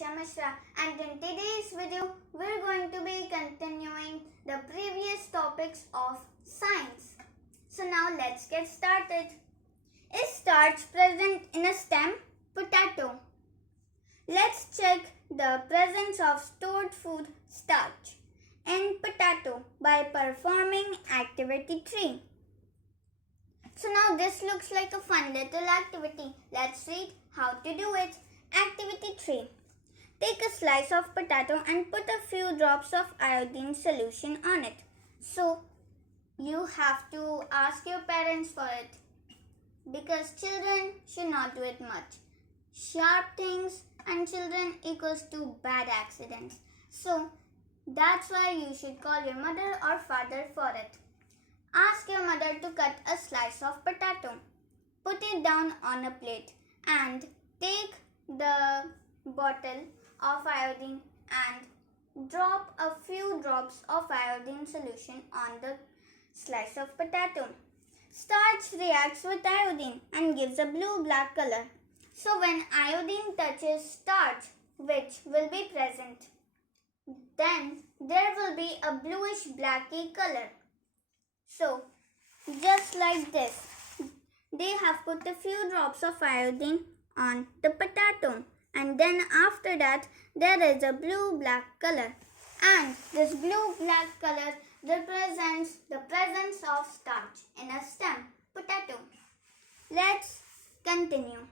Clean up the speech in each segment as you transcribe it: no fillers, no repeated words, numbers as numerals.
Amisha and in today's video we're going to be continuing the previous topics of science. So now let's get started. Is starch present in a stem? Potato. Let's check the presence of stored food starch in potato by performing activity 3. So now this looks like a fun little activity. Let's read how to do it. Activity 3. Take a slice of potato and put a few drops of iodine solution on it. So you have to ask your parents for it because children should not do it much. Sharp things and children equals to bad accidents. So that's why you should call your mother or father for it. Ask your mother to cut a slice of potato. Put it down on a plate and take the bottle of iodine and drop a few drops of iodine solution on the slice of potato. Starch reacts with iodine and gives a blue-black color. So when iodine touches starch, which will be present, then there will be a bluish-blacky color. So, just like this, they have put a few drops of iodine on the potato and then after that there is a blue-black color and this blue-black color represents the presence of starch in a stem potato. Let's continue.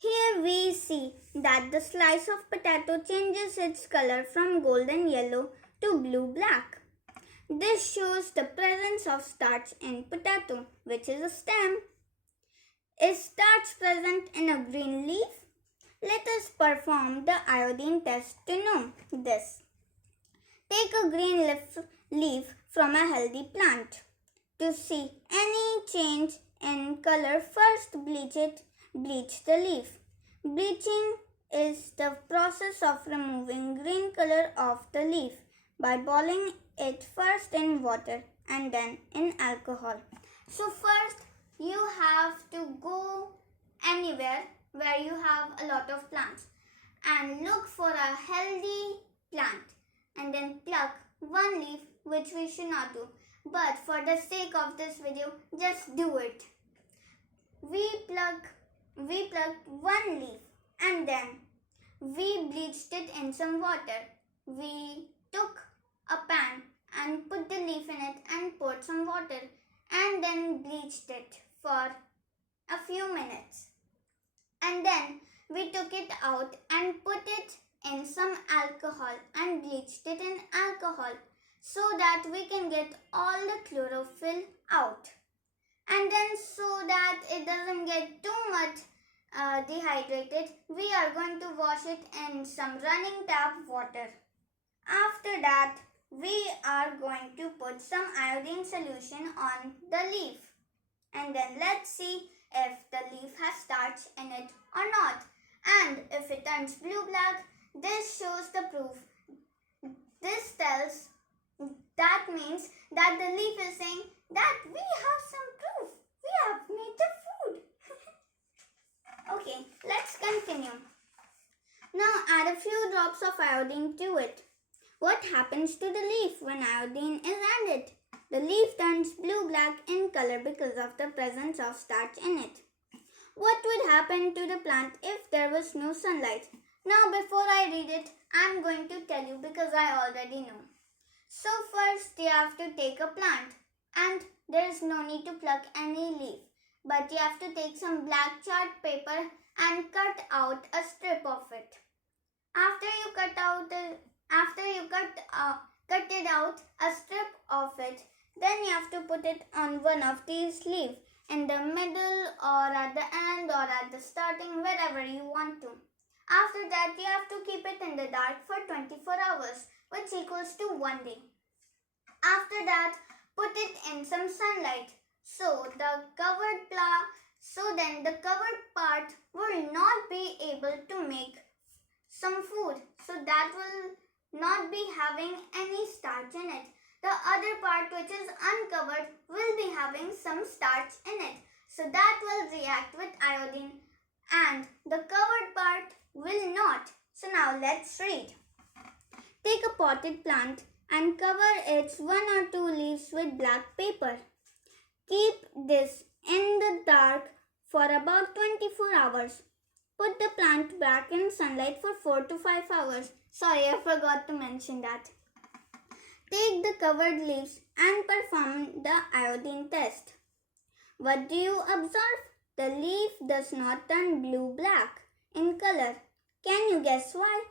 Here we see that the slice of potato changes its color from golden yellow to blue-black. This shows the presence of starch in potato, which is a stem. Is starch present in a green leaf? Let us perform the iodine test to know this. Take a green leaf from a healthy plant. To see any change in color, first bleach the leaf. Bleaching is the process of removing green color of the leaf by boiling it first in water and then in alcohol. So first you have to go anywhere where you have a lot of plants and look for a healthy plant and then pluck one leaf, which we should not do. But for the sake of this video, just do it. We plucked one leaf and then we bleached it in some water. We took a pan and put the leaf in it and poured some water and then bleached it for a few minutes. And then we took it out and put it in some alcohol and bleached it in alcohol so that we can get all the chlorophyll out. And then so that it doesn't get too much dehydrated, we are going to wash it in some running tap water. After that, we are going to put some iodine solution on the leaf. And then let's see if the leaf has starch in it or not. And if it turns blue-black, this shows the proof. That means that the leaf is saying that we have some proof. We have made the food. Okay, let's continue. Now add a few drops of iodine to it. What happens to the leaf when iodine is added? The leaf turns blue-black in color because of the presence of starch in it. What would happen to the plant if there was no sunlight? Now before I read it, I'm going to tell you because I already know. So first you have to take a plant and there is no need to pluck any leaf. But you have to take some black chart paper and cut out a strip of it. After you cut it out a strip of it, then you have to put it on one of these leaves in the middle or at the end or at the starting, wherever you want to. After that, you have to keep it in the dark for 24 hours, which equals to 1 day. After that, put it in some sunlight. So then the covered part will not be able to make some food. So that will not be having any starch in it. The other part, which is uncovered, will be having some starch in it. So that will react with iodine and the covered part will not. So now let's read. Take a potted plant and cover its 1 or 2 leaves with black paper. Keep this in the dark for about 24 hours. Put the plant back in sunlight for 4 to 5 hours. Sorry, I forgot to mention that. Take the covered leaves and perform the iodine test. What do you observe? The leaf does not turn blue-black in color. Can you guess why?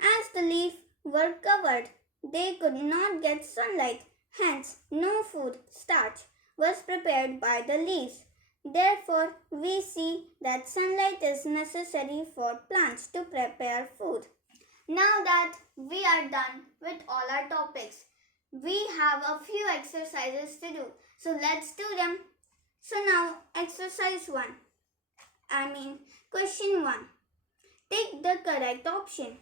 As the leaves were covered, they could not get sunlight. Hence, no food, starch, was prepared by the leaves. Therefore, we see that sunlight is necessary for plants to prepare food. Now that we are done with all our topics, we have a few exercises to do. So let's do them. So now, question 1. Take the correct option.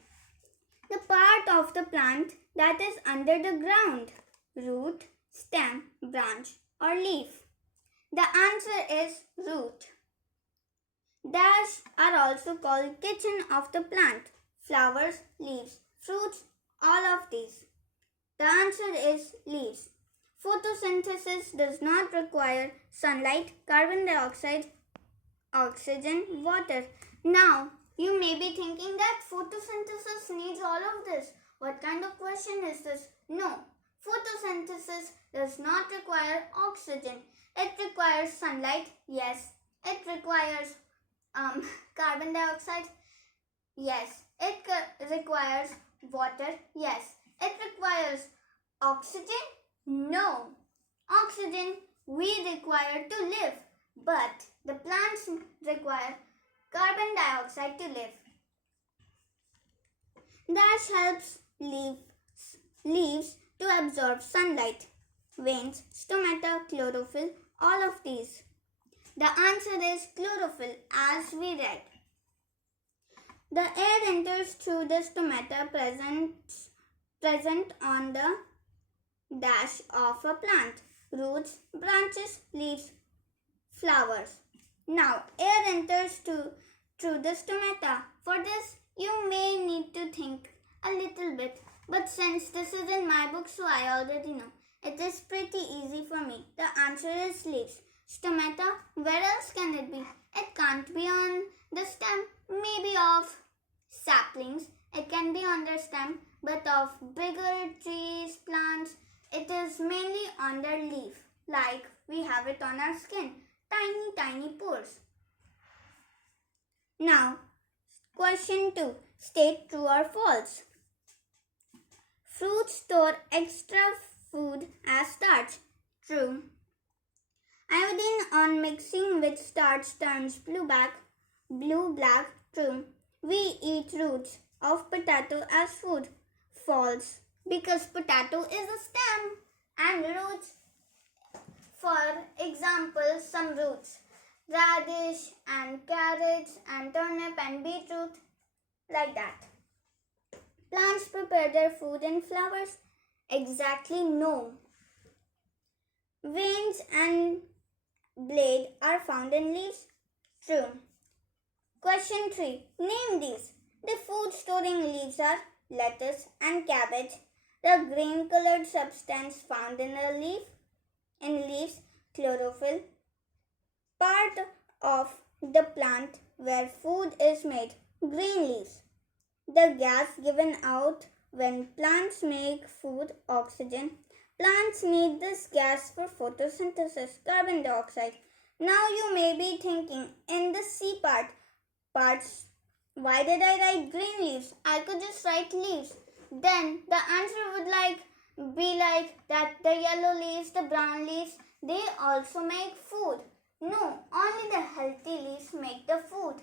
The part of the plant that is under the ground, root, stem, branch or leaf. The answer is root. Dash are also called kitchen of the plant. Flowers, leaves, fruits, all of these. The answer is leaves. Photosynthesis does not require sunlight, carbon dioxide, oxygen, water. Now, you may be thinking that photosynthesis needs all of this. What kind of question is this? No. Photosynthesis does not require oxygen. It requires sunlight. Yes. It requires carbon dioxide. Yes. It requires water. Yes. It requires oxygen. No. Oxygen we require to live, but the plants require carbon dioxide to live. Dash helps leaves to absorb sunlight. Veins, stomata, chlorophyll, all of these. The answer is chlorophyll as we read. The air enters through the stomata present on the dash of a plant. Roots, branches, leaves, flowers. Now, air enters through the stomata. For this, you may need to think a little bit. But since this is in my book, so I already know. It is pretty easy for me. The answer is leaves. Stomata, where else can it be? It can't be on the stem. Maybe of saplings. It can be on their stem. But of bigger trees, plants, it is mainly on their leaf. Like we have it on our skin. Tiny, tiny pores. Now, question 2. State true or false. Fruits store extra food as starch. True. Iodine on mixing with starch turns blue-black. True. We eat roots of potato as food. False. Because potato is a stem and roots. For example, some roots. Radish and carrots and turnip and beetroot. Like that. Plants prepare their food in flowers? Exactly no. Veins and blade are found in leaves? True. Question 3. Name these. The food storing leaves are lettuce and cabbage. The green colored substance found in leaves, chlorophyll. Part of the plant where food is made, green leaves. The gas given out when plants make food, oxygen. Plants need this gas for photosynthesis, carbon dioxide. Now you may be thinking, in the C parts, why did I write green leaves? I could just write leaves. Then the answer would be like that the yellow leaves, the brown leaves, they also make food. No, only the healthy leaves make the food.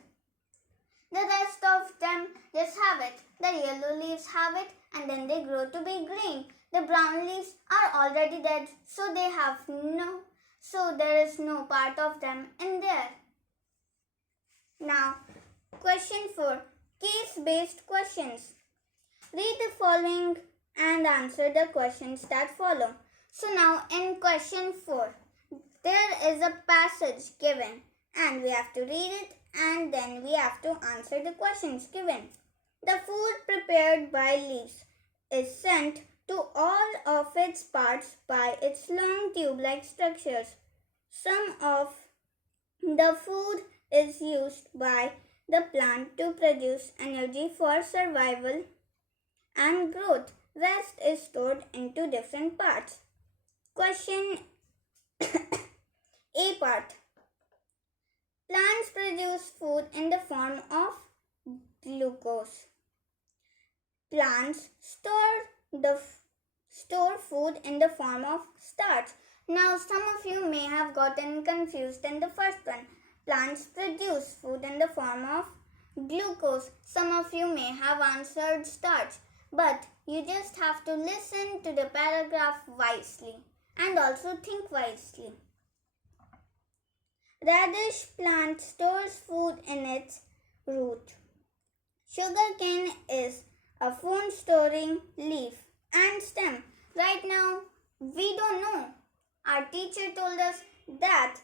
The rest of them just have it. The yellow leaves have it and then they grow to be green. The brown leaves are already dead, so there is no part of them in there. Now, question 4. Case-based questions. Read the following and answer the questions that follow. So now in question 4, there is a passage given and we have to read it and then we have to answer the questions given. The food prepared by leaves is sent to all of its parts by its long tube-like structures. Some of the food is used by the plant to produce energy for survival and growth. Rest is stored into different parts. Question A part. Plants produce food in the form of glucose. Plants store food in the form of starch. Now some of you may have gotten confused in the first one. Plants produce food in the form of glucose. Some of you may have answered starch, but you just have to listen to the paragraph wisely and also think wisely. Radish plant stores food in its root. Sugarcane is a food storing leaf and stem. Right now, we don't know. Our teacher told us that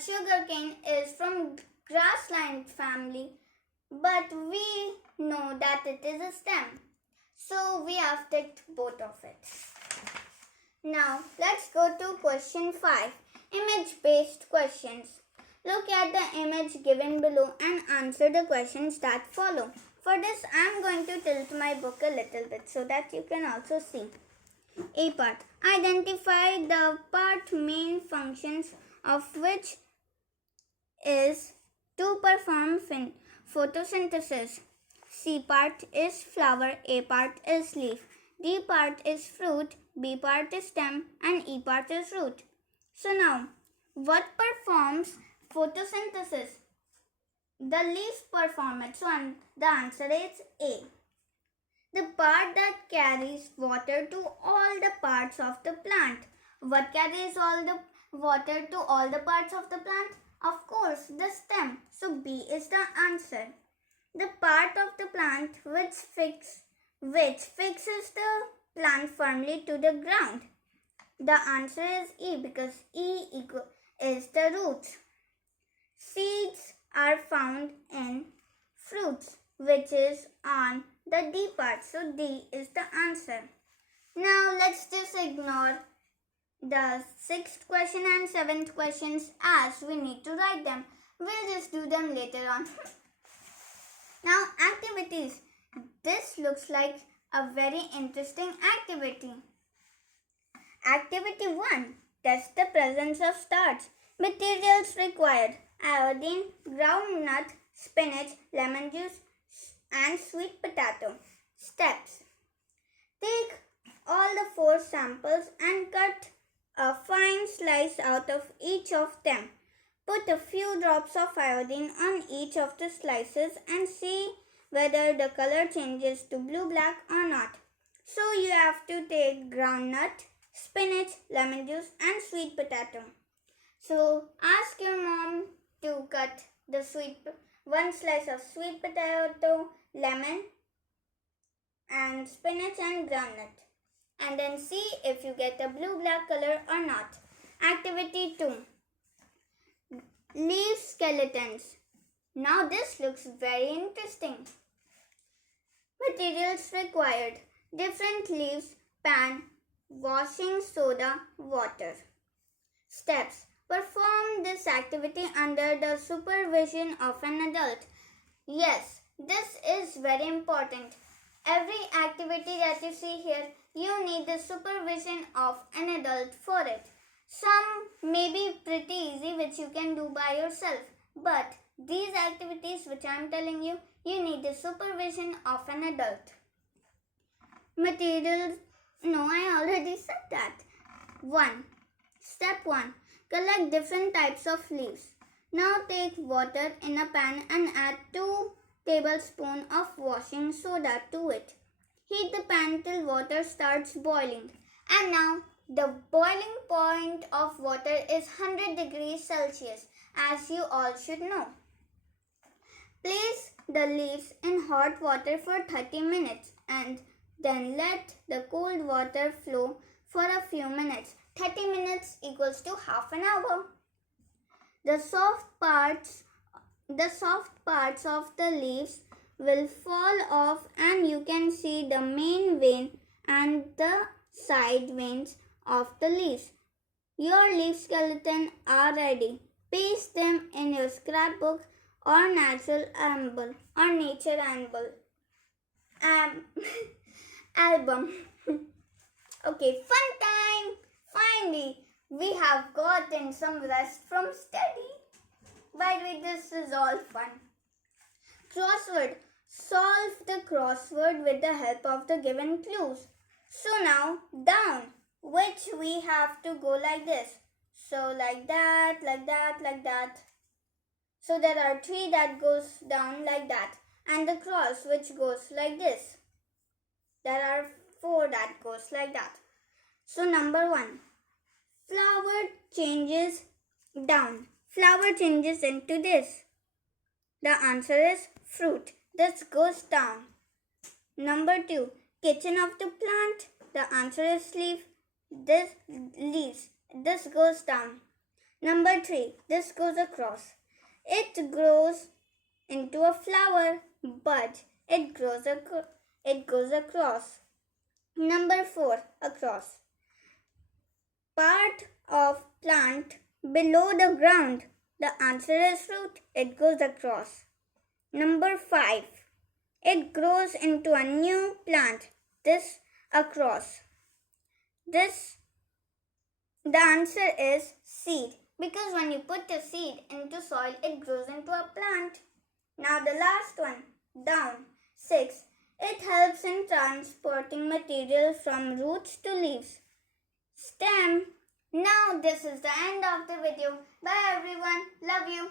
sugarcane is from grassland family, but we know that it is a stem. So we have ticked both of it. Now let's go to question 5. Image-based questions. Look at the image given below and answer the questions that follow. For this, I am going to tilt my book a little bit so that you can also see. A part. Identify the part main functions of which is to perform photosynthesis. C part is flower, A part is leaf, D part is fruit, B part is stem, and E part is root. So now, what performs photosynthesis? The leaves perform it. So the answer is A. The part that carries water to all the parts of the plant. What carries all the water to all the parts of the plant? Of course, the stem. So B is the answer. The part of the plant which fixes the plant firmly to the ground. The answer is E because E is the root. Seeds are found in fruits, which is on the D part. So D is the answer. Now let's just ignore the 6th question and 7th questions as we need to write them. We'll just do them later on. Now activities. This looks like a very interesting activity. Activity 1. Test the presence of starch. Materials required: iodine, groundnut, spinach, lemon juice, and sweet potato. Steps. Take all the 4 samples and cut a fine slice out of each of them. Put a few drops of iodine on each of the slices and see whether the color changes to blue-black or not. So you have to take groundnut, spinach, lemon juice, and sweet potato. So ask your mom to cut the one slice of sweet potato, lemon, and spinach and groundnut, and then see if you get a blue-black color or not. Activity 2. Leaf skeletons. Now this looks very interesting. Materials required: different leaves, pan, washing soda, water. Steps. Perform this activity under the supervision of an adult. Yes, this is very important. Every activity that you see here, you need the supervision of an adult for it. Some may be pretty easy, which you can do by yourself. But these activities which I am telling you, you need the supervision of an adult. Materials. No, I already said that. 1. Step 1. Collect different types of leaves. Now take water in a pan and add 2 tablespoons of washing soda to it. Heat the pan till water starts boiling. And now the boiling point of water is 100 degrees Celsius, as you all should know. Place the leaves in hot water for 30 minutes and then let the cold water flow for a few minutes. 30 minutes equals to half an hour. The soft parts the soft parts of the leaves will fall off and you can see the main vein and the side veins of the leaves. Your leaf skeleton are ready. Paste them in your scrapbook or nature album. Um, album. Okay, fun time! Finally, we have gotten some rest from study. By the way, this is all fun. Crossword. Solve the crossword with the help of the given clues. So now, down, which we have to go like this. So like that, like that, like that. So there are 3 that goes down like that. And the cross which goes like this. There are 4 that goes like that. So number 1. Flower changes down. Flower changes into this. The answer is fruit. This goes down. Number 2. Kitchen of the plant. The answer is leaf. This leaves. This goes down. Number 3. This goes across. It grows into a flower, but it goes across. Number 4. Across. Part of plant below the ground. The answer is fruit. It goes across. Number 5. It grows into a new plant. This across. The answer is seed. Because when you put the seed into soil, it grows into a plant. Now the last one. Down. 6. It helps in transporting material from roots to leaves. Stem. Now this is the end of the video. Bye everyone. Love you.